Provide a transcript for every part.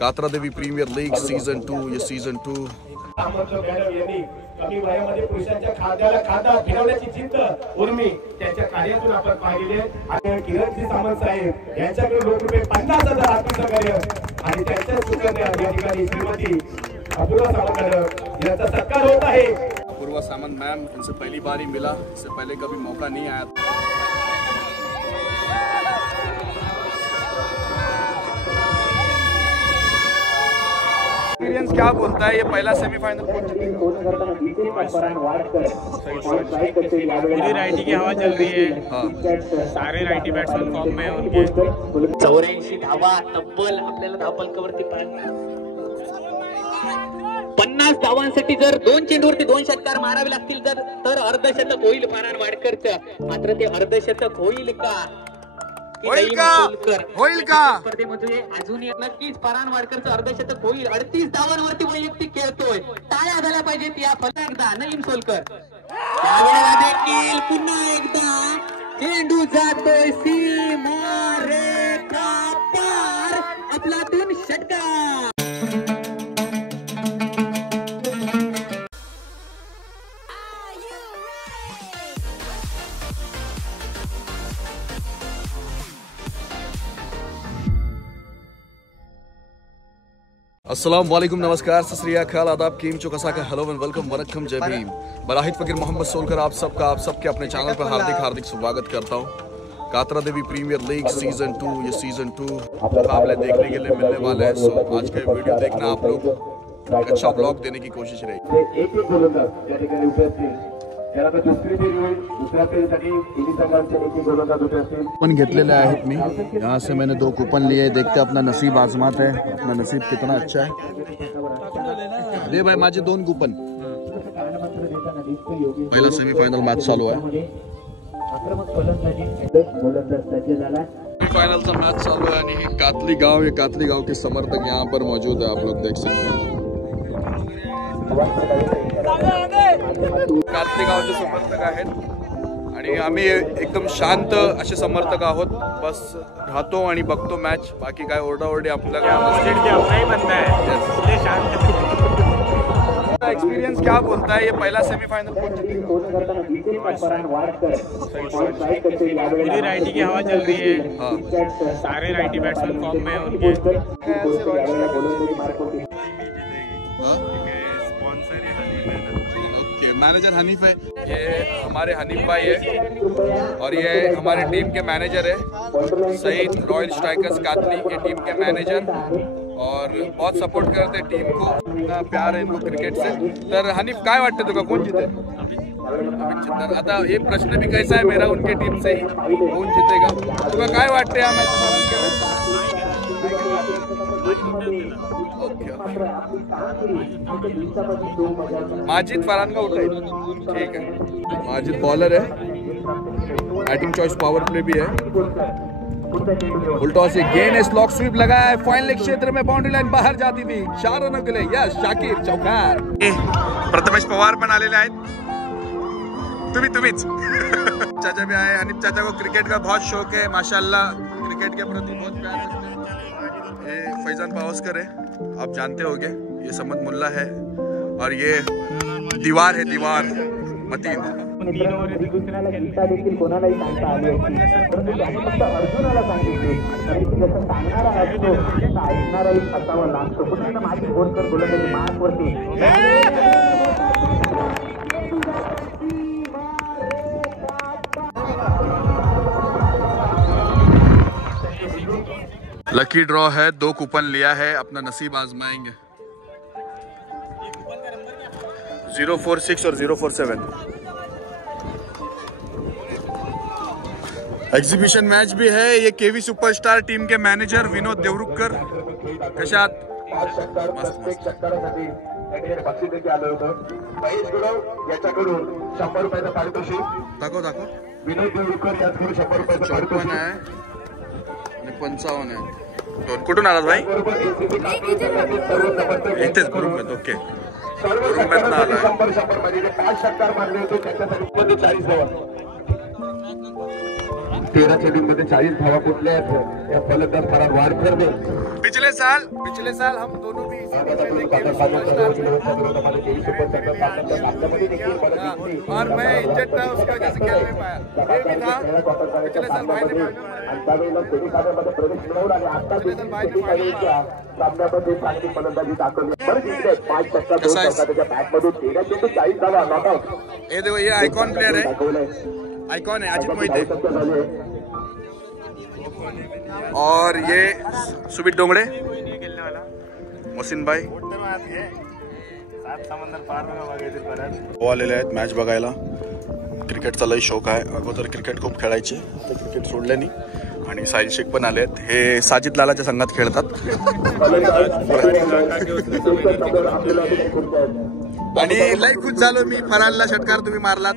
कात्रा देवी premier league season 2 ये season 2 कमी वयामध्ये पुरुषांच्या खाद्याला खाता फिरवण्याची जिद्द उर्मी त्यांच्या कार्यातून आपण पाहिले आणि किरणजी सामंत साहेब यांच्याकडे ₹50,000 आर्थिक सहकार्य आणि त्यांच्या सुकन्या या ठिकाणी श्रीमती अपूर्वा सामंत यांचा सत्कार होत आहे। अपूर्वा सामंत मैम, इनसे पहली बार ही मिला, इससे पहले कभी मौका नहीं आया। एक्सपीरियंस क्या बोलता है, ये पहला सेमीफाइनल पूरी राइटी की हवा चल रही है। सारे राइटी बैट्समैन फॉर्म में उनके 84 धावा तब्बल आपल्याला धावफलकावरती 50 धावांसाठी जर 2 चेंडूवरती 2 षटकार मारावे लागतील तर अर्धशतक होईल फरहान वाडकरचं। मात्र ते अर्धशतक होईल का होईल का स्पर्धेमध्ये अजूनही नक्कीच फरहान वाडकरचं अर्धशतक होईल। 38 धावांवरती वैयक्तिक खेळतोय, टाळ्या झाल्या पाहिजेत या फलंदाजला नईम सोलकर। त्यावेळेला देखील पुन्हा एकदा चेंडू जातोय सीमा रेखा पार, आपलातून षटकार। अस्सलाम वालेकुम, नमस्कार, सत श्री अकाल, आदाब, कीम चौकसा का हेलो एंड वेलकम, वनक्कम, जय भीम। बराहिद फकीर मोहम्मद सोलकर आप सबके अपने चैनल पर हार्दिक स्वागत करता हूँ। कात्रा देवी प्रीमियर लीग सीजन 2 ये सीजन 2 मुकाबले देखने के लिए मिलने वाले हैं। सो आज का वीडियो देखना आप लोग, एक अच्छा ब्लॉग देने की कोशिश रहेगी। कूपन घेतलेले आहेत मी, यहाँ से मैंने 2 कूपन लिए। देखते अपना नसीब आजमाते हैं, अपना नसीब कितना अच्छा है। दे भाई माझे 2 कूपन। पहिला सेमीफायनल मॅच चालू आहे, सेमीफायनलचा मॅच चालू है आणि कातली गांव के समर्थक यहाँ पर मौजूद है, आप लोग देख सकते हैं। कातली गावचे समर्थक आहेत आणि आम्ही एकदम शांत असे समर्थक आहोत। बस राहतो आणि बघतो मॅच, बाकी काय ओरडाओरडी आपल्याला एक्सपीरियंस क्या बोलता है, ये पहला सेमीफाइनल पूरी राइटी की हवा चल रही है। सारे राइटी बैट्समैन फॉर्म में उनके मैनेजर हनीफ है, ये हमारे हनीफ भाई है और ये हमारे टीम के मैनेजर है सईद, रॉयल स्ट्राइकर्स कातली के टीम के मैनेजर, और बहुत सपोर्ट करते टीम को, इतना प्यार है इनको क्रिकेट से। तर हनीफ काय वाटतं तुका कोण जिते? अभिजित जिंकणार। आता ये प्रश्न भी कैसा है मेरा उनके टीम से ही, कोण जितेगा तुका काय वाटते या मॅच? माजिद फरहान का उठाई, ठीक है। माजिद बॉलर है, बैटिंग चॉइस पावर प्ले भी है। उल्टा से गेंद स्लॉक स्वीप लगा है, फाइनल क्षेत्र में बाउंड्री लाइन बाहर जाती थी, 4 रनों के लिए यस शाकिर चौकार। प्रथमेश पवार पण आलेले आहेत, तुम्हीच चाचा भी आए। हनीफ चाचा को क्रिकेट का बहुत शौक है माशाल्लाह, क्रिकेट के प्रति बहुत प्यार रखते हैं। ये फैजान पावस्कर है, आप जानते होंगे, ये समद मुल्ला है और ये दीवार है, दीवार मतीन। लकी ड्रॉ है, 2 कूपन लिया है, अपना नसीब आजमाएंगे। 046 और 047 एग्जीबिशन मैच भी है। ये केवी सुपरस्टार टीम के मैनेजर विनोद देवरुखकर कशात दाखव विनोद देवरुखकर 54 है आणि 55 आहे। कुठून आलात भाई? इथेच ग्रुप ओके, ग्रुप आला। 13 चेंडूंमध्ये 40 धावा कुठल्या या फलंदाज फरहान वाडकरने। पिच पिछले साल हम दोनों भी इसी टीम में थे, और मैं इंजर्ड था, उसका वजह से खेल नहीं पाया। ये भी था पिछले साल भाई ने ये देखो, ये आइकॉन प्लेयर है, आइकॉन है अजित मोहिते, और ये सुमित डोंगरे, मोहसिन भाई आलेले आहेत मॅच बघायला. क्रिकेटचा लई शौक आहे, अगोदर क्रिकेट खूप खेळायचे, तर क्रिकेट सोडले नाही. आणि साहिल शेख पण आले आहेत, हे साजिद लालाच्या संघात खेळतात. आणि लई खुश झालो मी, फरानला षटकार तुम्ही मारलात.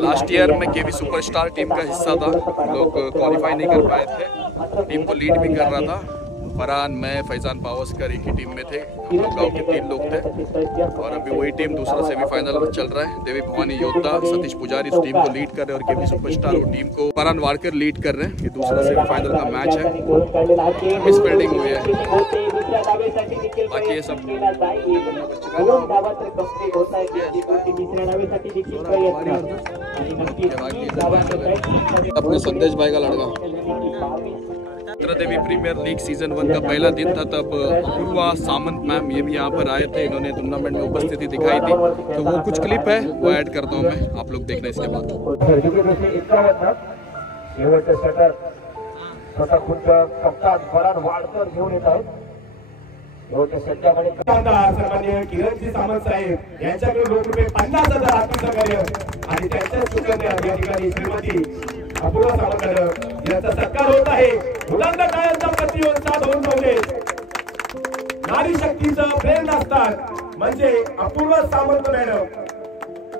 लास्ट ईयर में केवी सुपरस्टार टीम का हिस्सा था, लोग क्वालिफाई नहीं कर पाए थे, टीम को लीड भी कर रहा था। फरहान, मैं, फैजान पावस्कर एक ही टीम में थे, हम लोग गाँव के 3 लोग थे, और अभी वही टीम दूसरा सेमीफाइनल में चल रहा है। देवी भवानी योद्धा सतीश पुजारी इस टीम को लीड कर रहे हैं, और केवी सुपरस्टार वो टीम को फरहान वारकर लीड कर रहे हैं। ये दूसरा सेमीफाइनल का मैच है, मिस फील्डिंग हुई है, बाकी ये सब अपने संदेश भाई का लड़का। देवी प्रीमियर लीग सीजन 1 का पहला दिन था, तब अपूर्वा सामंत मैम ये भी यहाँ पर आए थे, इन्होंने टूर्नामेंट में उपस्थिति दिखाई थी, तो वो कुछ क्लिप है वो ऐड करता हूँ मैं, आप लोग देखना इसके बाद। सन्माननीय किरणजी सामंत साहेब यांच्याकडे ₹50,000 आर्थिक सहकार्य आणि त्यांच्या सुकन्या या ठिकाणी श्रीमती अपूर्वा सामंत यांचा सत्कार होत आहे. मुलांना काळाचा प्रतियोगिता दोन नवले नारी शक्तीचं प्रेरणा असतात, म्हणजे अपूर्वा सामंत मॅडम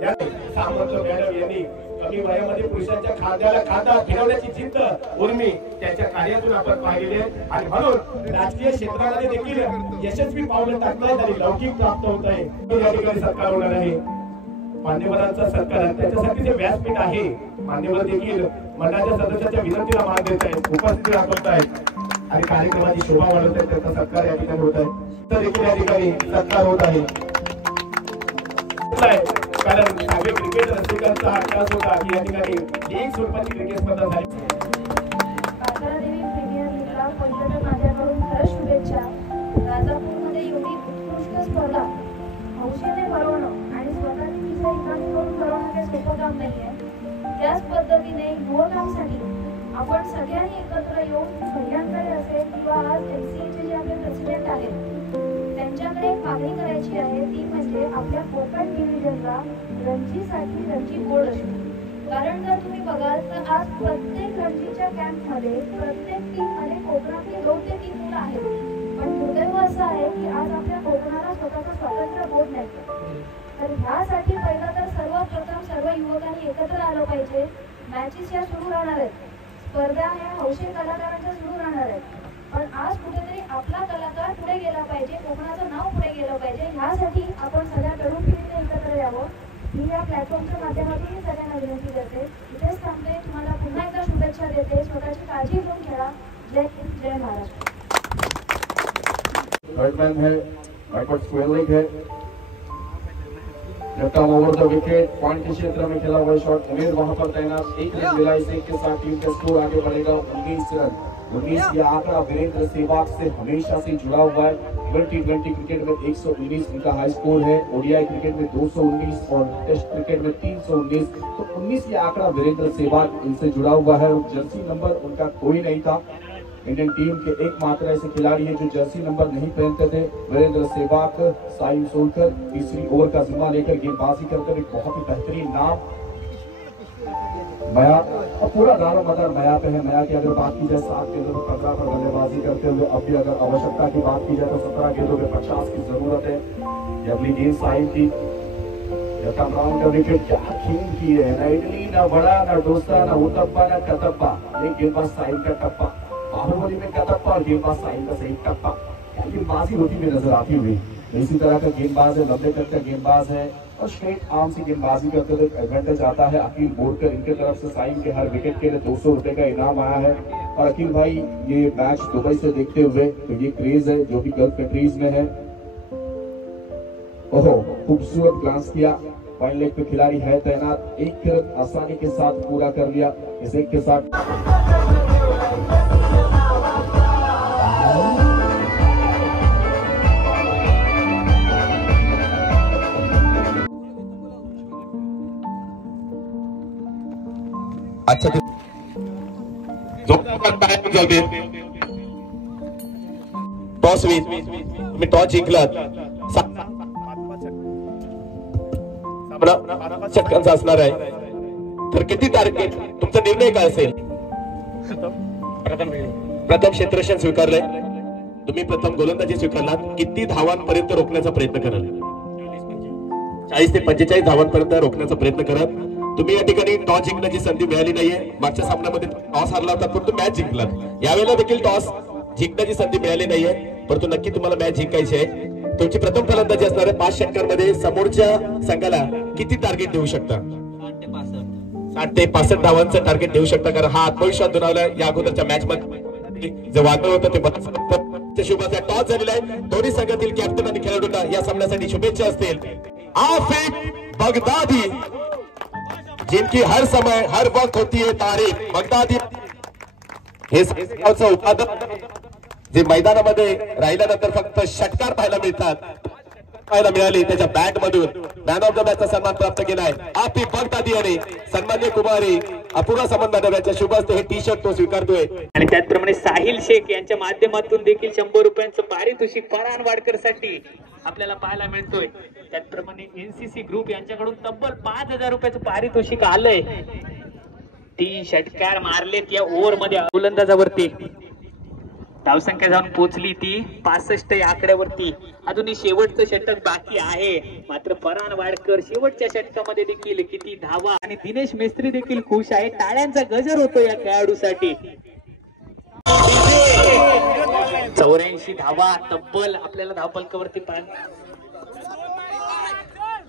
यांनी कमी वयामध्ये पुरुषांच्या खांद्याला खांदा फिरवण्याची जिद्द उर्मी त्यांच्या कार्यातून आपण पाहिलेली आहे, आणि म्हणून राजकीय क्षेत्रामध्ये देखील यशस्वी पावलं टाकतात आणि लौकिक प्राप्त होत आहे. या ठिकाणी सत्कार होणार आहे, मान्यवरांचा सत्कार, त्याच्यासाठी जे व्यासपीठ आहे, मान्यवर देखील मंडळाच्या सदस्याच्या विनंतीला मान देत आहेत, उपस्थिती दाखवत आहेत आणि कार्यक्रमाची शोभा वाढवत आहेत. त्याचा सत्कार या ठिकाणी होत आहे, तर देखील या ठिकाणी सत्कार होत आहे. कारण सगळे क्रिकेट रसिकांचा आकाश होता की या ठिकाणी एक स्वरूपाची क्रिकेट स्पर्धा झाली. देवी प्रीमियर लीगला पंतप्रधान माझ्याकडून खरंच शुभेच्छा. राजापूरमध्ये एवढी उत्कृष्ट स्पर्धा हौशेने भरवणं आणि स्वतःची तिसऱ्या इकामी करून भरवणं हे सोपं काम नाहीये. त्याच पद्धतीने युवकांसाठी आपण सगळ्यांनी एकत्र येऊन भैयांकडे असेल किंवा आज MCAचे जे आपले प्रेसिडेंट आहेत त्यांच्याकडे एक मागणी करायची आहे, ती म्हणजे आपल्या कोकण डिव्हिजनला रणजीसाठी रणजी बोर्ड असतो. कारण जर तुम्ही बघाल तर आज प्रत्येक रणजीच्या कॅम्पमध्ये प्रत्येक टीममध्ये कोकणातली 2 ते 3 मुलं आहेत, पण दुर्दैव असं आहे की आज आपल्या कोकणाला स्वतःचं स्वतंत्र बोर्ड नाही. तर ह्यासाठी पहिलं तर सर्वप्रथम सर्व युवकांनी एकत्र आलं पाहिजे. मॅचेस या सुरू राहणार आहेत, स्पर्धा ह्या हौशी कलाकारांच्या सुरू राहणार आहेत, पण आज कुठेतरी आपला कलाकार पुढे गेला पाहिजे, कोकणाचं नाव पुढे गेलं पाहिजे. ह्यासाठी आपण सगळ्या तरुण पिढीने एकत्र यावं, ही या प्लॅटफॉर्मच्या माध्यमातून सगळ्यांना विनंती करते. इथेच थांबते. तुम्हाला पुन्हा एकदा शुभेच्छा. शुभेच्छा देते. स्वतःची काळजी घेऊन खेळा. जय हिंद, जय महाराष्ट्र. बैट्समैन है, बैकवर्ड स्क्वेयर लेग है, left arm over the wicket, point के क्षेत्र में खेला हुआ शॉट, उमेर वहां पर तैनात, एक रन मिला, इस एक के साथ टीम का स्कोर आगे बढ़ेगा 19 रन. 19 ये आंकड़ा वीरेंद्र सहवाग से हमेशा से जुड़ा हुआ है. T20 क्रिकेट में 119 इनका हाई स्कोर है, ओडीआई क्रिकेट में 219 और टेस्ट क्रिकेट में 319. तो 19 ये आंकड़ा वीरेंद्र सहवाग इनसे जुड़ा हुआ है. जर्सी नंबर उनका कोई नहीं था. इंडियन टीम के एकमात्र ऐसे खिलाड़ी हैं जो जर्सी नंबर नहीं पहनते थे. वीरेंद्र सहवाग, साइम सोलकर तीसरी ओवर का जिम्मा लेकर गेंदबाजी करकर एक बहुत ही बेहतरीन नाम मया, और पूरा दारो मदार मया पे है. मया की अगर बात की जाए 7 गेंदों में 15 पर बल्लेबाजी करते हुए, अब भी अगर आवश्यकता की बात की जाए तो 17 गेंदों में 50 की जरूरत है. ये अगली गेंद साइम की, का विकेट क्या खेल की है. ना इडली, ना वड़ा, ना डोसा, ना उत्तप्पा, ना कतप्पा. एक गेंदबाज साइम का टप्पा, बाहुबली में कतप्पा और गेंदबाज साइम का सही टप्पा. क्या गेंदबाजी होती हुई नजर आती हुई. इसी तरह का गेंदबाज है, 90 कट का गेंदबाज है और स्ट्रेट आर्म से गेंदबाजी करते हुए एडवांटेज आता है. अकील बोरकर, इनके तरफ से साइम के हर विकेट के लिए 200 रुपए का इनाम आया है. और अकील भाई ये मैच दुबई से देखते हुए तो ये क्रेज है जो भी गल्फ कंट्रीज में है. ओहो, खूबसूरत ग्लांस किया. पॉइंट लेग पे खिलाड़ी है तैनात, एक रन आसानी के साथ पूरा कर लिया. इस एक के साथ अच्छा टॉस विन, तुम्ही टॉस जिंकलात. षटकांचा असणार आहे, तर किती टार्गेट, तुमचा निर्णय काय असेल? प्रथम क्षेत्ररक्षण स्वीकारलंय तुम्ही, प्रथम गोलंदाजी स्वीकारलात. किती धावांपर्यंत रोखण्याचा प्रयत्न कराल? 40 ते 45 धावांपर्यंत रोखण्याचा प्रयत्न कराल. तुम्ही या ठिकाणी टॉस जिंकण्याची संधी मिळाली नाहीये. मागच्या सामन्यामध्ये टॉस हारला होता परंतु मॅच जिंकलात. यावेळेला देखील टॉस जिंकण्याची संधी मिळाली नाहीये, परंतु नक्की तुम्हाला मॅच जिंकायची आहे. तुमची प्रथम फलंदाजी असणार आहे. 5 षटकांमध्ये समोरच्या संघाला किती टार्गेट देऊ शकता? 60 ते 65 धावांचं टार्गेट देऊ शकता, कारण हा आत्मविश्वास दुरावला या अगोदरच्या मॅच मध्ये जे वादळ होतं ते शुभाचा टॉस झालेला आहे. दोन्ही संघातील कॅप्टन आणि खेळाडूंना या सामन्यासाठी शुभेच्छा असतील. आफिक बगदादी, जिनकी हर समय हर वक्त होती है तारीफ. बगदादी हे उत्पादन जे मैदानामध्ये राहिल्यानंतर फक्त षटकार पाहायला मिळाली. त्याच्या बॅट मधून मॅन ऑफ द मॅचचा सन्मान प्राप्त केलाय. आपी बगदादी आणि सन्मान्य कुमारी अपूर्वा सामंत मॅडम शुभ हस्ते हे टी शर्ट तो स्वीकारतोय. आणि त्याचप्रमाणे साहिल शेख यांच्या माध्यमातून देखील 100 रुपयांचं पारितोषिक फरहान वाडकरसाठी आपल्याला पाहायला मिळतोय. त्याचप्रमाणे एनसीसी ग्रुप यांच्याकडून तब्बल 5000 रुपयाचं पारितोषिक आलंय. 3 षटकार मारलेत या ओव्हर मध्ये. गोलंदाजावरती धावसंख्या जाऊन पोहोचली ती 65 या आकड्यावरती. अजूनही शेवटचं षटक बाकी आहे, मात्र फरहान वाडकर शेवटच्या षटकामध्ये देखील किती धावा. आणि दिनेश मेस्त्री देखील खुश आहे. टाळ्यांचा गजर होतो या खेळाडूसाठी. 84 धावा तब्बल आपल्याला धावफलकावरती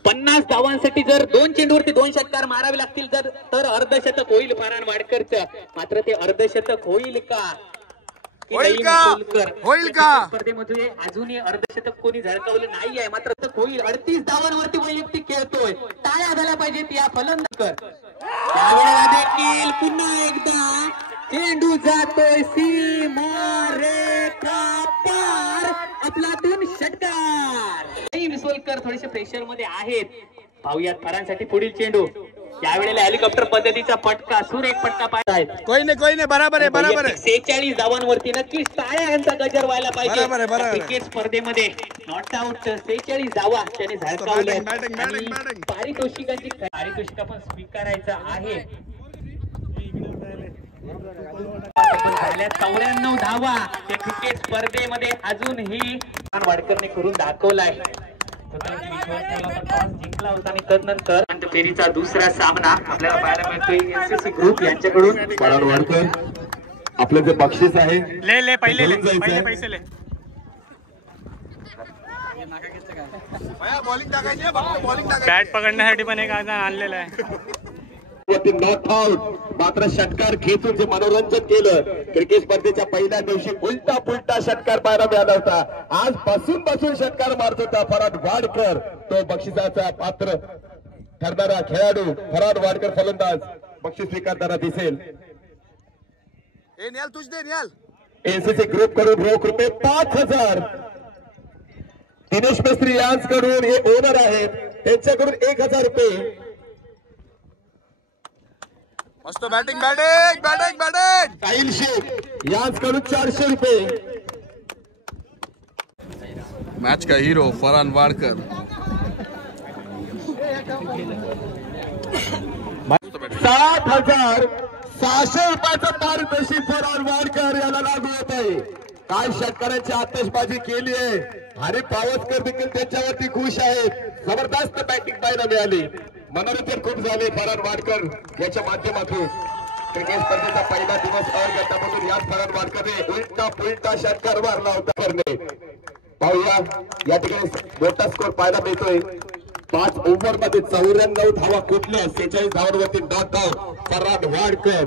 50 धावांसाठी जर 2 चेंडूवरती 2 षटकार मारावे लागतील तर अर्धशतक होईल फरहान वाडकरचं. मात्र ते अर्धशतक होईल का? स्पर्धेमध्ये अजूनही अर्धशतक कोणी झळकावलं नाही आहे, मात्र होईल. 38 धावांवरती वैयक्तिक खेळतोय. टाळ्या झाल्या पाहिजेत या फलंदाजकर. त्यावेळेला देखील पुन्हा एकदा चेंडू जातोय सीमा रेखा पार. आपलातून षटकार. विसोलकर थोडेसे प्रेशर मध्ये आहेत. पाहूयात फरांसाठी पुढील चेंडू. यावेळेला हेलिकॉप्टर पद्धतीचा फटका, सुरेख फटका पाहिजे. कोई नाही बराबर आहे 46 धावांवरती नक्कीच टाळ्या यांचा गजर व्हायला पाहिजे. क्रिकेट स्पर्धेमध्ये नॉट आउट 46 धावा त्याने झळकावल्या. पारितोषिकांची पारितोषिक आपण स्वीकारायचं आहे. 94 धावा ते क्रिकेट स्पर्धेमध्ये अजूनही वाडकरने करून दाखवलाय. जिंकला होता आणि तदनंतर फेरीचा दुसरा सामना आपल्याला पाहायला मिळतोय एनसीसी ग्रुप यांच्याकडून. फरहान वाडकर आपलं जे बक्षीस आहे पहिले पैसे ले. बॅट पकडण्यासाठी पण एक आणलेला आहे. Not out. मात्र षटकार खेचून जे मनोरंजन केलं क्रिकेट स्पर्धेच्या पहिल्या दिवशी उलटा पुलटा षटकार पाहायला मिळाला होता. आज बसून षटकार मारत होता फराड वाडकर. तो बक्षिसाचा पात्र ठरणारा खेळाडू फराड वाडकर फलंदाज बक्षीस स्वीकारताना दिसेल. एनसीसी ग्रुप कडून रोख रुपये 5,000. दिनेश मिस्त्री यांच्याकडून हे ओनर आहेत त्यांच्याकडून 1,000 रुपये. मस्त बॅटिंग. साहिल शेख यांच्याकडून 400 रुपये. मैच का हीरो फरहान वाडकर. 7,600 रुपयाचं पारितोषिक फरहान वाडकर याला लागू होत आहे. काय षटकारांची आतषबाजी केली आहे आणि पावसकर देखील त्यांच्यावरती खुश आहेत. जबरदस्त बॅटिंग पाहायला मिळाली. मनोरंजन खूप झाले फरहान वाडकर याच्या माध्यमातून. क्रिकेट स्पर्धेचा पहिला दिवस अ गटामधून याच फरहान वाडकरने उलटा पुलटा षटकार मारला होता. पाहूया या ठिकाणी मोठा स्कोर पाहायला मिळतोय. 5 ओव्हरमध्ये 94 धावा कुठल्या 46 धावांवरती नॉट आउट फरहान वाडकर.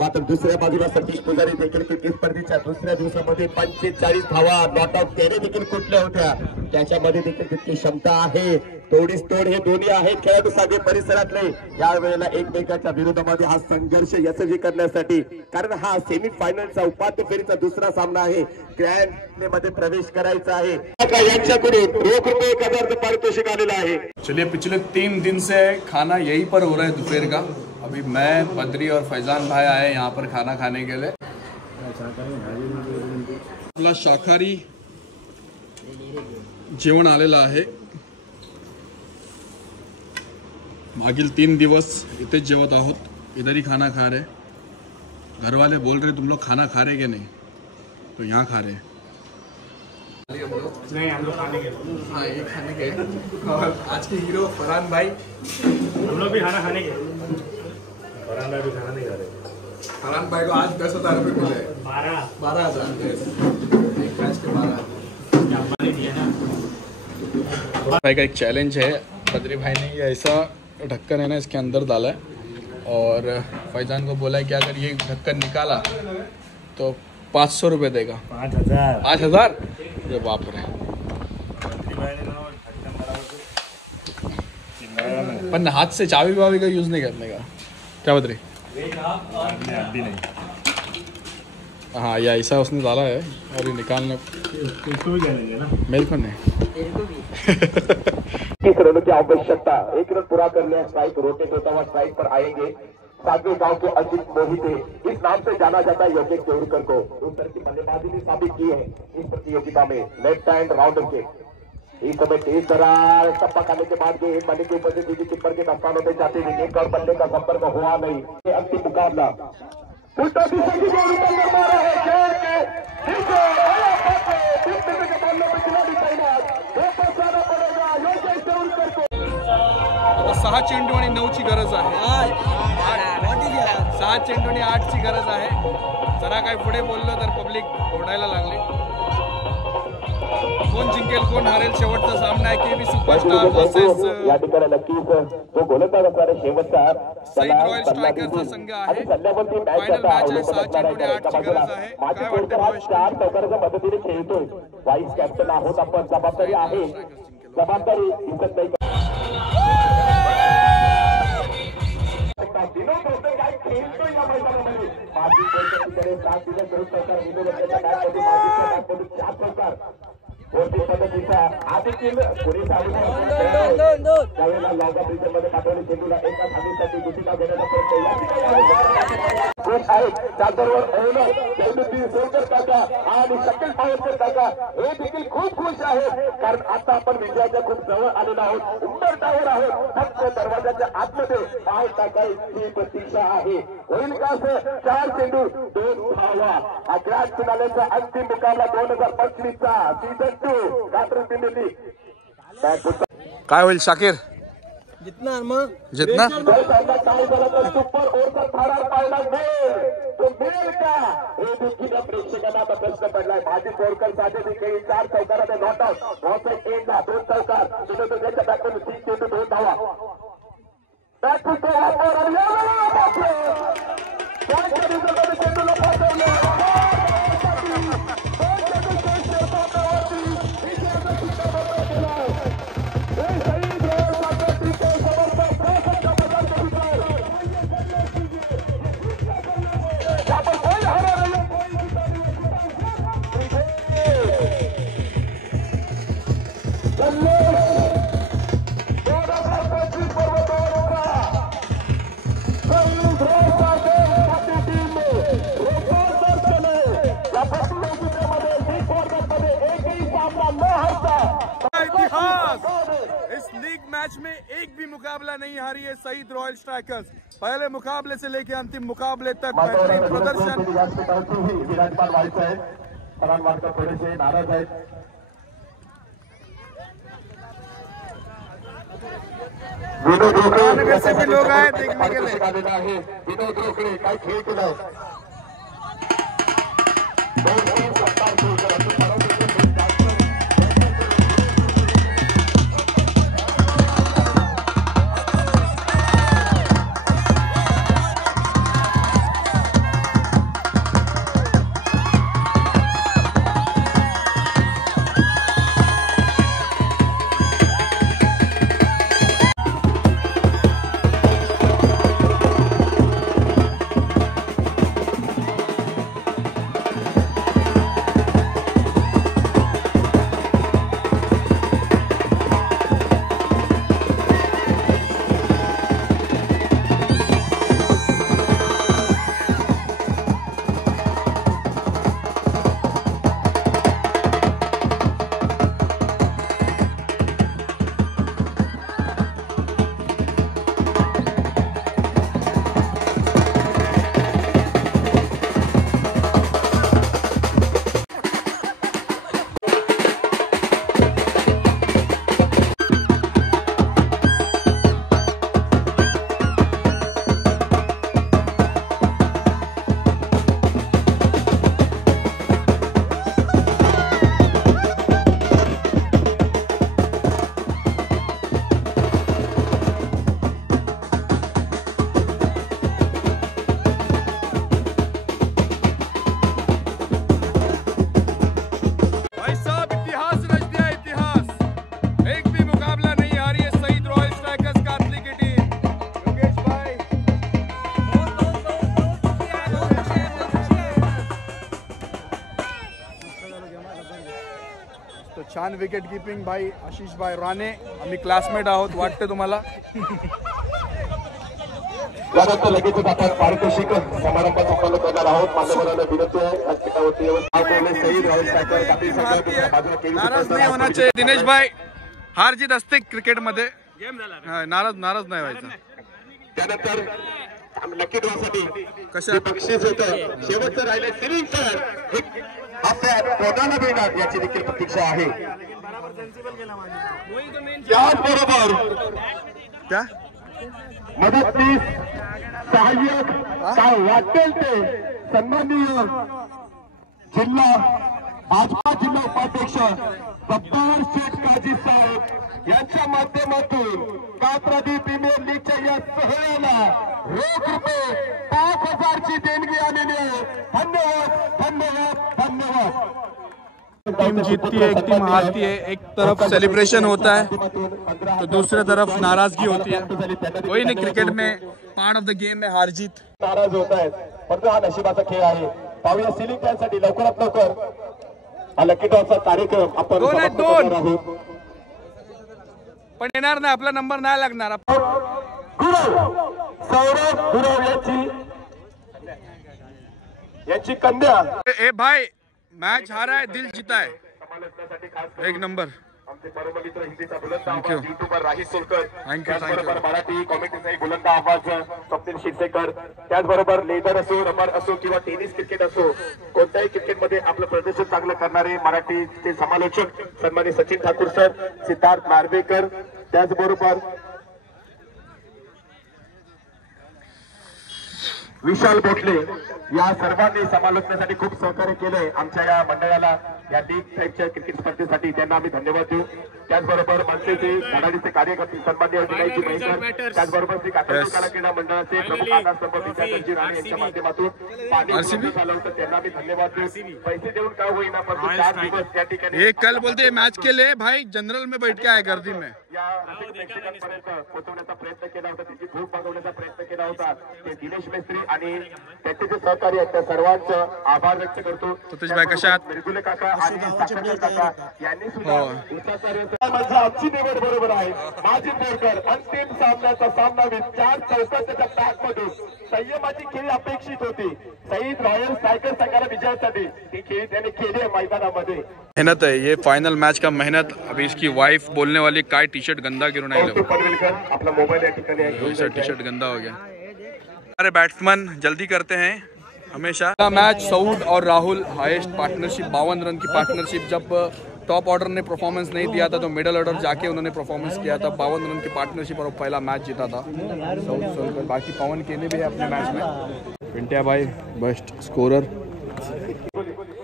मात्र दुसऱ्या बाजूला सतीश पुजारी देखील क्रिकेट स्पर्धेच्या दुसऱ्या दिवसामध्ये 45 धावा नॉट आउट त्याने देखील कुठल्या होत्या. त्याच्यामध्ये देखील तितकी क्षमता आहे. तोडीस तोड हे दोन्ही आहेत खेळाडू सागे परिसरातले. या वेळेला एकमेकांच्या विरोधामध्ये हा संघर्ष यशस्वी करण्यासाठी, कारण हा सेमीफायनलचा उपांत्य फेरीचा दुसरा सामना आहे. ग्रँड मध्ये प्रवेश करायचा आहे. यांच्याकडून रोख रुपये 1,000 पारितोषिक आलेला आहे. चलिए पिछले 3 दिन से खाना यहीं पर हो रहा है दोपहर का. अभी मैं बद्री और फैजान भाई आए यहाँ पर खाना खाने के लिए. आपला शाकाहारी जेवण आलेलं आहे. मागील 3 दिवस इथेच जेवत आहोत. इधर ही खाना खा रहे. घर वाले बोल रहे तुम लोग खाना खा रहे कि नहीं, तो यहाँ खा रहे. नहीं, हम लोग खाने गए. हाँ ये खाने गए. और आज के हीरो फरहान भाई, हम लोग भी खाना खाने गए. फरहान भाई भी खाना नहीं खा रहे. फरहान भाई को आज 10,000 रुपये मिले. 12,000 एक मैच के 12,000. भाई का एक चैलेंज है. बद्री भाई ने ये ऐसा ढक्कन है ना इसके अंदर डाला है और फैजान को बोला है कि अगर ये ढक्कन निकाला तो 500 रुपये देगा. 5,000. अरे बाप रे. पण हाथ से चाबी वाबी का यूज नहीं करने का. क्या बद्री? अभी नहीं. हाँ ये ऐसा उसने डाला है और ये निकालने इसको भी करेंगे ना. मेरे को नहीं. 30 रनों की आवश्यकता. 1 रन पूरा करने स्ट्राइक रोटेट होता हुआ स्ट्राइक पर आएंगे. सातवें गांव के अजित मोहिते, इस नाम से जाना जाता है योगेश देवरकर को. उत्तर की बल्लेबाजी भी साबित की है इस प्रतियोगिता में. लेफ्ट हैंड राउंडर के इस समय तेज दरार टप्पा खाने के बाद गेंद बल्ले के ऊपर से सीधी टिप्पर के दस्तान होते जाते हुए गेंद और बल्ले का संपर्क हुआ नहीं. ये अंतिम मुकाबला उल्टा दिशा की गेंद ऊपर कर मारा है. खेल के नीचे बड़ा पकड़े 30 मिनट के बल्ले पर खिलाड़ी तैनात. ऊपर जाना पड़ेगा योगेश देवरकर को. 6 चेंडू आणि 9ची गरज आहे. 6 चेंडू आणि 8ची गरज आहे. जरा काय पुढे बोललो तर पब्लिक ओरडायला लागली. कोण जिंकेल कोण हारेल शेवटचा सामना आहे. केबी सुपरस्टार वर्सेस या ठिकाणी नक्कीच तो गोलंदाज असणारे शेवटचा सईद रॉयल स्ट्रायकरचा संघ आहे. फायनल मॅच आहे. 6 चेंडू आणि 8ची गरज आहे. काय वाटतं भावेश? 4 चौकाराच्या मदतीने खेळतोय. वाईस कॅप्टन आहोत आपण. जबाबदारी आहे. जबाबदारी दिसत नाही. विनोद होते काय खेळतोय या मैदानामध्ये. माजी कोलकाताकडे 7 दिवस रोज सरकार विनोद होते. 4 चौकार वरती पद्धतीचा आधीतील पुढे त्यावेळेला लॉगा ब्रिजमध्ये पाठवले. चेंडूला एका धावेसाठी गुटिका घेण्याचा प्रयत्न खुश आहेत. त्याचबरोबर ओनर जैनुद्दीन सोलकर काका आणि शकील पावसकर काका हे देखील खूप खुश आहेत. कारण आता आपण विजयाच्या खूप जवळ आलेलो आहोत. उंबरठ्यावर आहोत. फक्त दरवाजाच्या आतमध्ये पाय टाकायची प्रतीक्षा आहे. होईल का असं? 4 चेंडू 2 धावा. हा ग्रँड फिनालेचा अंतिम मुकाबला 2025चा सीझन 2 रात्र दिल्ली. काय होईल शाकीर? जितना मग जितना काय झालं तर सुपर ओव्हरचा थरार पाहिला मिळेल. तो मिळेल का हे देखील प्रेक्षकांना आता प्रश्न पडलाय. भाजी बोरकर साठी देखील 4 चौकाराने नॉट आउट. व्हाईट एंडला 2 चौकार. त्याच्या बॅटमधून 3 चेंडू 2 धावा. बॅट मैच में एक भी मुकाबला नहीं हारी है शहीद रॉयल स्ट्राइकर्स। पहले मुकाबले से लेकर अंतिम मुकाबले तक बेहतरीन प्रदर्शन। विराजमान व्हायचं आहे, परान वाडकर थोडेसे नाराज आहेत। नगर से भी लोग आए देखने के लिए। विनोद रोकडे काय खेळ केलाय। छान विकेट कीपिंग भाई आशिष भाई राणे, आम्ही क्लासमेट आहोत वाटतं तुम्हाला। त्यानंतर लगेचच आपण पारितोषिक समारंभ संपन्न करणार आहोत। मान्यवरांना विनंती आहे नाराज नाही होना चाहिए दिनेश भाई, हार जीत असते क्रिकेट मध्ये, नाराज नाही व्हायचं। त्यानंतर लकी ड्रॉसाठी कशा बक्षीस होतं शेवटचं राहिले सिलिंग सर आपल्या कोणाला मिळणार याची देखील प्रतीक्षा आहे। त्याचबरोबर क्या मदतनीस सहाय्यक काय वाटेल ते सन्माननीय जिल्हा भाजपा जिल्हा उपाध्यक्ष गब्बार शेख काजी साहेब यांच्या माध्यमातून कात्रादी प्रीमियर लीगच्या या सोहळ्याला रोख रुपये 5,000 ची देणगी आलेली आहे। धन्यवाद धन्यवाद धन्यवाद। टीम जीतती है, एक टीम हारती है, एक तरफ सेलिब्रेशन होता है तो दूसरी तरफ नाराजगी होती है। कोई नहीं, क्रिकेट में पार्ट ऑफ द गेम में हार जीत। नाराज होत आहेत परंतु हा नशिबाचा खेळ आहे। पाहूया सिलिंग फॅनसाठी लवकरात लवकर हा लकी ड्रॉचा कार्यक्रम आपण समाप्त करणार आहोत। पण येणार नाही, आपला नंबर नाही लागणार। सौरभ गुरव यांची कन्या ए भाई मैच हारा है, दिल जीता है, एक नंबर। आमचे परम मित्र हिंदीचा बुलंद Thank you. आवाज YouTuber Rajesh Solkar, Thank you. त्याचबरोबर मराठी कॉमेंट्रीचाही बुलंद आवाज स्वप्नील शिरसेकर, त्याचबरोबर लेदर असो, रबर असो किंवा टेनिस क्रिकेट असो, कोणत्याही क्रिकेटमध्ये आपलं प्रदर्शन चांगलं करणारे मराठीचे समालोचक सन्माननीय सचिन ठाकूर सर, सिद्धार्थ नार्वेकर, त्याचबरोबर विशाल बोटले या सर्वांनी समालोचनासाठी खूप सहकार्य केलंय आमच्या या मंडळाला, या लीग टाईपच्या क्रिकेट स्पर्धेसाठी त्यांना आम्ही धन्यवाद देऊ। त्याचबरोबर मनसेचे धडाडीचे कार्यकर्ते सन्माननीय विनायकजी महेकर, त्याचबरोबर श्री कातरपूर कला क्रीडा मंडळाचे प्रमुख आधारस्तंभ विद्याधरजी राणे यांच्या माध्यमातून पाणी झालं होतं, त्यांना आम्ही धन्यवाद देऊ। पैसे देऊन का होईना परंतु 4 दिवस त्या ठिकाणी ये कल बोलते मैच के लिए भाई जनरल में बैठ के आए गर्दी में, या प्रेक्षकांपर्यंत पोहोचवण्याचा प्रयत्न केला होता, त्याची भूक भागवण्याचा प्रयत्न केला होता। ते दिनेश मेस्त्री आणि त्यांचे जे सहकारी आहेत त्या सर्वांचं आभार व्यक्त करतो। सतीश भाई कशा आहात? मिरगुले काका आणि साखरकर काका यांनी सुद्धा आमची निवड बरोबर आहे. माजी बोरकर अंतिम सामन्याचा सामना 4 चौकाच्या बॅक मधून संयमाची खेळी अपेक्षित होती. सईद रॉयल सायकल संघाला विजयासाठी ही खेळी त्याने केली आहे मैदानामध्ये. मेहनत है ये फाइनल मैच का मेहनत. अभी इसकी वाइफ बोलने वाली काय टी शर्ट गंदा गिरून आपला मोबाईल या ठिकाणी टी शर्ट गंदा हो गया. हमारे बैट्समैन जल्दी करते हैं हमेशा. मैच सऊद और राहुल हाईएस्ट पार्टनरशिप 52 रन की पार्टनरशिप. जब टॉप ऑर्डर ने परफॉर्मेंस नहीं दिया था तो मिडल ऑर्डर जाके उन्होंने परफॉर्मेंस किया था. 52 रन की पार्टनरशिप और पहला मैच जीता था सऊद सोलकर. बाकी पवन केने भी है अपने मैच में. पिंट्या भाई बेस्ट स्कोरर.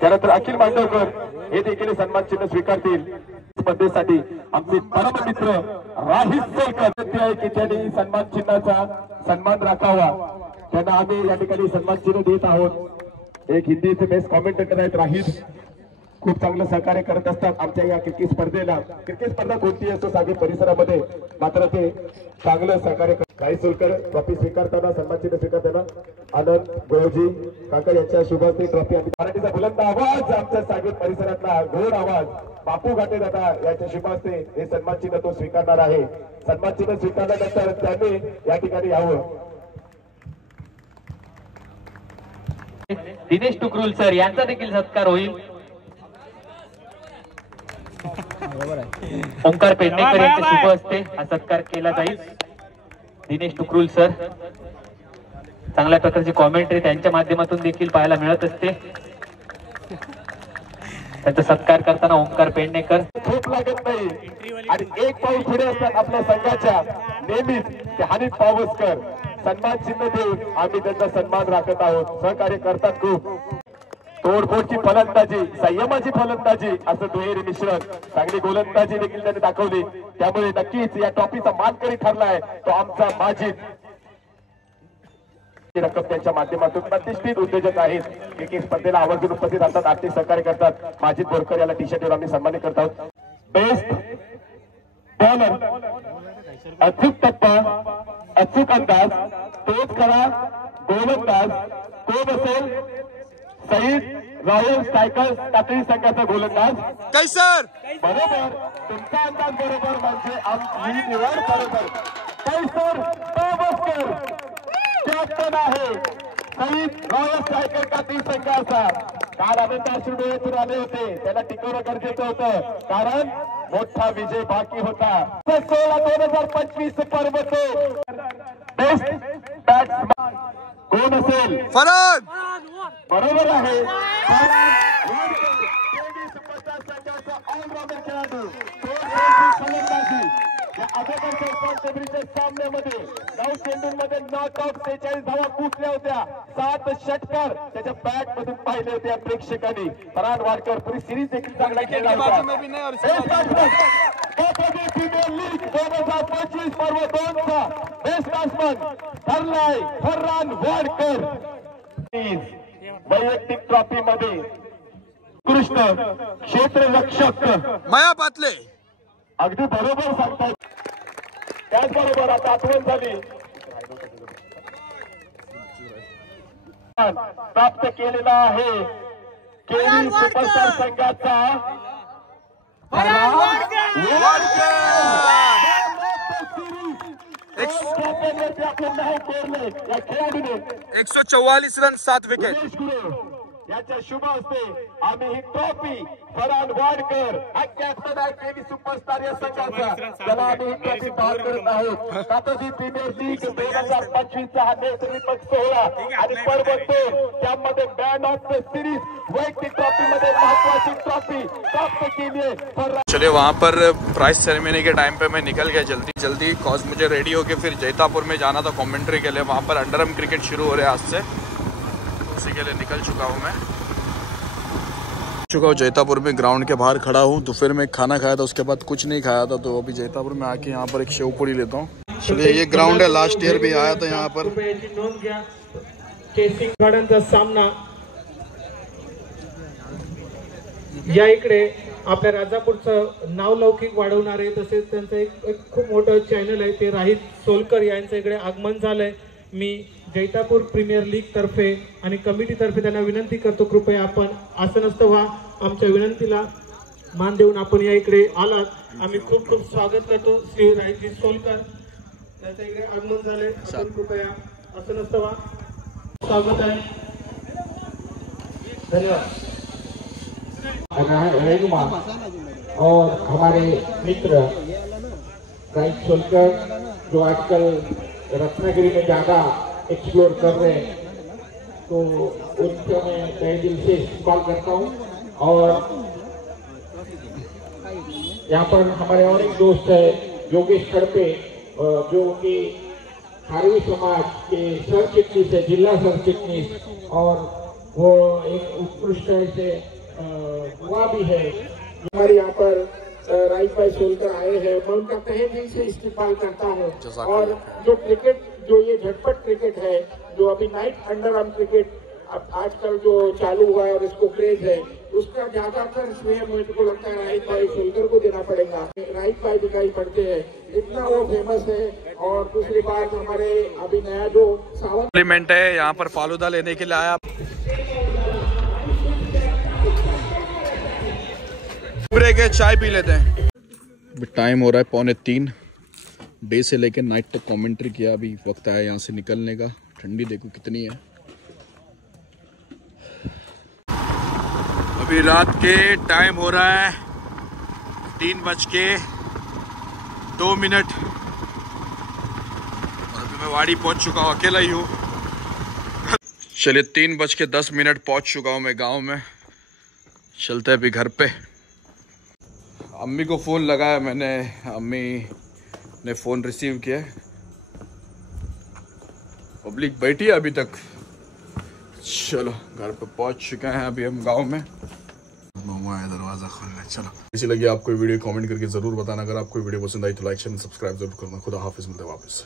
त्यानंतर अखिल मांडवकर हे देखील सन्मान चिन्ह स्वीकारतील. स्पर्धेसाठी आमचे परम मित्र राहिल सोलकर आहे की त्यांनी सन्मान चिन्हाचा सन्मान राखावा. त्यांना आम्ही या ठिकाणी सन्मान चिन्ह देत आहोत. एक हिंदीचे बेस्ट कॉमेंटेटर आहेत राहिल. खूप चांगलं सहकार्य करत असतात आमच्या या क्रिकेट स्पर्धेला. क्रिकेट स्पर्धा कोणती असतो सागरी परिसरामध्ये मात्र ते चांगलं सहकार्य करतात. राहिल सोलकर ट्रॉफी स्वीकारताना सन्मान चिन्ह स्वीकारताना आनंद गोळजी काका यांच्या शुभार्थी ट्रॉफी. मराठीचा बुलंद आवाज आमच्या सागरी परिसरातला गोड आवाज बापू घाटे दादा यांच्या शुभास्ते हे सन्मान चिन्ह तो स्वीकारणार आहे. सन्मान चिन्ह स्वीकारल्यानंतर त्यांनी या ठिकाणी यावं. दिनेश टुकरुल सर यांचा देखील सत्कार होईल. ओंकार पेडणेकर यांच्या शुभ हस्ते हा सत्कार केला जाईल. दिनेश टुकरुल सर चांगल्या प्रकारची कॉमेंट्री त्यांच्या माध्यमातून देखील पाहायला मिळत असते. त्यांचा सत्कार करताना ओंकार पेडणेकर. झोप लागत नाही आणि एक पाऊल पुढे असतात आपल्या संघाच्या नेहमीच ते हनीफ पावसकर. सन्मान चिन्ह देऊन आम्ही त्यांचा सन्मान राखत आहोत. सहकार्य करतात खूप. तोडफोडची फलंदाजी संयमाची फलंदाजी असं दुहेरी मिश्रण चांगली गोलंदाजी देखील त्यांनी दाखवली. त्यामुळे नक्कीच या ट्रॉफीचा मानकरी ठरलाय तो आमचा माजिद. रक्कम त्यांच्या माध्यमातून प्रतिष्ठित उद्योजक आहेत. क्रिकेट स्पर्धेला आवर्जून उपस्थित राहतात आर्थिक सहकार्य करतात. माजिद बोरकर याला टी शर्टवर आम्ही सन्मानित करत आहोत. बेस्ट बॉलर अचूक टप्पा अचूक अंदाज तोच करा गोलंदाज कोण असेल. सईद रॉयल सायकल कातळी संघाचा गोलंदाज कैसर. बरोबर तुमचा अंदाज बरोबर म्हणजे आमची निवड बरोबर. कैसर पावसकर कॅप्टन आहे सईद रॉयल सायकल कातळी संघाचा. काल आनंद अश्रू डोळ्यातून आले होते. त्याला टिकवणं गरजेचं होतं कारण मोठा विजय बाकी होता. 16-2025 पर्व बेस्ट बॅट्समॅन कोण असेल. फरहाद बरोबर आहे. सुपरस्टार संघाचा ऑलराऊंडर खेळाडू फलंदाजी या अगोदरच्या उपांत्यफेरीच्या सामन्यामध्ये 9 चेंडूंमध्ये नॉकआउट 46 धावा कुठल्या होत्या. 7 षटकार त्याच्या बॅट मधून पाहिले होते प्रेक्षकांनी. फरहाद वाडकर पुरी सिरीज देखील चांगला खेळला होता. प्रीमियर लीग 2025 पर्व 2 चा बेस्ट बॅट्समन ठरलाय फरहाद वाडकर. वैयक्तिक ट्रॉफी मध्ये कृष्ण क्षेत्ररक्षक माया पातले. अगदी बरोबर सांगताय. त्याचबरोबर आता आठवण झाली प्राप्त केलेला आहे केवी सुपरस्टार संघाचा आपलं नाव कोरले या खेळाडूने. 144 रन 7 विकेट. याच्या शुभ हस्ते आम्ही ही ट्रॉफी फरहाद वाडकर हा कॅप्टन आहे केवी सुपरस्टार या संघाचा त्याला आम्ही ही ट्रॉफी दान करत आहोत. कातोजी प्रीमियर लीग 2025 चा हा नेतृत्व सोहळा आणि पर्व 2 त्यामध्ये मॅन ऑफ द सिरीज वैयक्तिक ट्रॉफी मध्ये महत्वाची ट्रॉफी प्राप्त केली आहे. चलिए वहाँ पर प्राइस सेरेमनी के टाइम पे मैं निकल गया जल्दी कॉज मुझे रेडी होके फिर जैतापुर में जाना था कमेंट्री के लिए. वहाँ पर अंडरआर्म क्रिकेट शुरू हो रहे हैं आज से. उसी के लिए निकल चुका हूँ मैं. जैतापुर में ग्राउंड के बाहर खड़ा हूँ. दोपहर में खाना खाया था उसके बाद कुछ नहीं खाया था तो अभी जैतापुर में आके यहाँ पर एक शेव पूरी लेता हूँ. चलिए ये ग्राउंड है. लास्ट ईयर भी आया था यहाँ पर. गार्डनचा सामना या इकडे आपल्या राजापूरचं नाव लौकिक वाढवणारे तसेच त्यांचं एक खूप मोठं चॅनल आहे ते राहिल सोलकर यांचं इकडे आगमन झालंय. मी जैतापूर प्रीमियर लीग तर्फे आणि कमिटी तर्फे त्यांना विनंती करतो कृपया आपण आसनस्थ व्हा. आमच्या विनंतीला मान देऊन आपण या इकडे आलात आम्ही खूप खूप स्वागत करतो. श्री रायजी सोलकर त्यांच्या इकडे आगमन झाले. आपण कृपया असं नसतं स्वागत आहे. धन्यवाद. और हमारे मित्र राइट सोलकर जो आजकल रत्नागिरी में ज़्यादा एक्सप्लोर कर रहे हैं, तो उनको मैं तहे दिल से कॉल करता हूँ. और यहाँ पर हमारे और एक दोस्त है योगेश खड़पे, जो कि खारवी समाज के सरचिटनीस है, जिला सरचिटनीस, और वो एक उत्कृष्ट ऐसे हुआ भी है. हमारे यहाँ पर राइट भाई सोलकर आए हैं, मैं उनका तहे दिल से इस्तेमाल करता हूँ. और जो क्रिकेट, जो ये झटपट क्रिकेट है, जो अभी नाइट अंडर आर्म क्रिकेट अब आजकल जो चालू हुआ है और इसको क्रेज है, उसका ज्यादातर श्रेय मुझे को लगता है राइट भाई सोलकर को देना पड़ेगा. राइट भाई दिखाई पड़ते हैं, इतना वो फेमस है. और दूसरी बात, हमारे अभी नया जो कॉम्प्लीमेंट है यहाँ पर फालूदा लेने के लिए आया. ब्रेक है, चाय पी लेते हैं. टाइम हो रहा है 2:45. डे से लेकर नाइट तक कमेंट्री किया. अभी वक्त आया यहाँ से निकलने का. ठंडी देखो कितनी है. अभी रात के टाइम हो रहा है 3:02. अभी मैं वाड़ी पहुंच चुका हूँ, अकेला ही हूँ. चलिए 3:10 पहुंच चुका हूँ मैं गांव में. चलते हैं अभी घर पे. अम्मी को फ़ोन लगाया मैंने, अम्मी ने फ़ोन रिसीव किया. पब्लिक बैठी है अभी तक. चलो घर पे पहुंच चुके हैं अभी हम गांव में. दरवाज़ा खोलने. चलो, इसी लगी आपको वीडियो कमेंट करके ज़रूर बताना. अगर आपको वीडियो पसंद आई तो लाइक शेयर सब्सक्राइब जरूर करना. खुदा हाफिज़, मिलते हैं वापस.